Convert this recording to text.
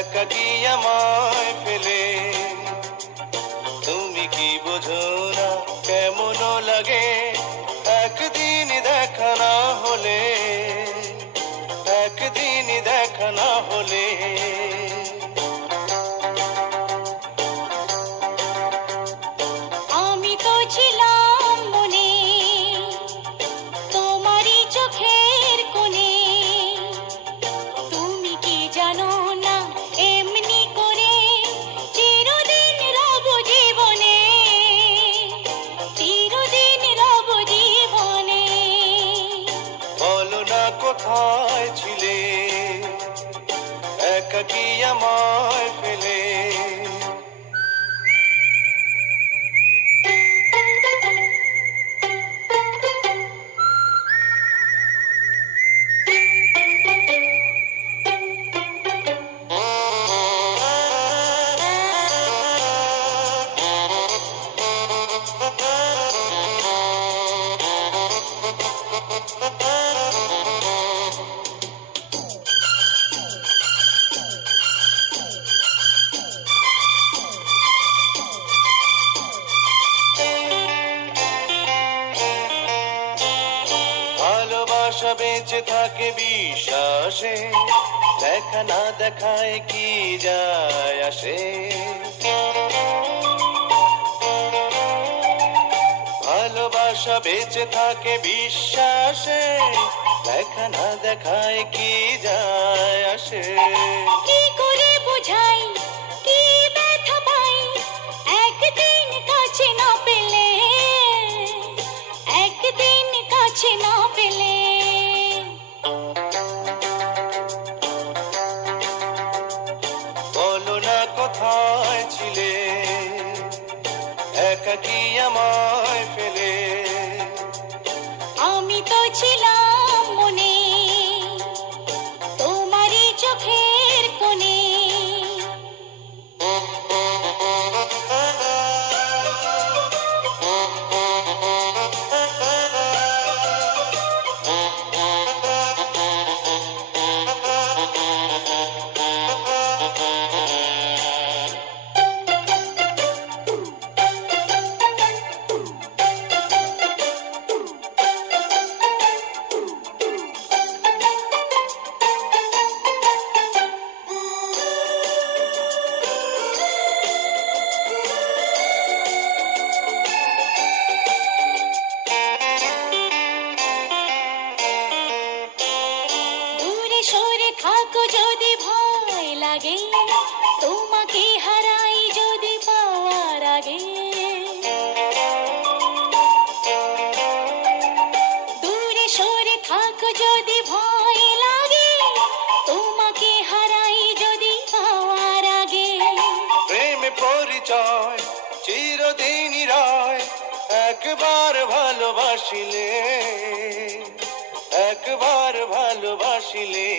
একাকী আমায় ফেলে। তুমি কি বোঝো না কেমন লাগে একদিন দেখা না হলে, একদিন দেখা না হলে। আমি তো ছিলাম মনে তোমারই চোখের কোণে, তুমি কি জানো না এমনি করে চিরদিন রব জীবনে, চিরদিন রব জীবনে। বলো না কোথায় ছিলে একাকী আমায় ফেলে। ভালোবাসা বেঁচে থাকে বিশ্বাসে, দেখা না দেখায় কি যায় আসে। ভালোবাসা বেঁচে থাকে বিশ্বাসে, দেখা না দেখায় কি যায় আসে। কি করে বোঝাই কি ব্যথা পাই একদিন কাছে না পেলে, একদিন কাছে না পেলে। বলো না কোথায় ছিলে একাকী আমায় ফেলে। আমি তো ছিলাম মনে তোমারই চোখের কোণে। দূরে সরে থাকো যদি ভয় লাগে, তোমাকে হারাই যদি পাওয়ার আগে। দূরে সরে থাকো যদি ভয় লাগে, তোমাকে হারাই যদি পাওয়ার আগে। প্রেমে পরিচয় চিরদিনই রয়, একবার ভালোবাসিলে, একবার ভালোবাসিলে।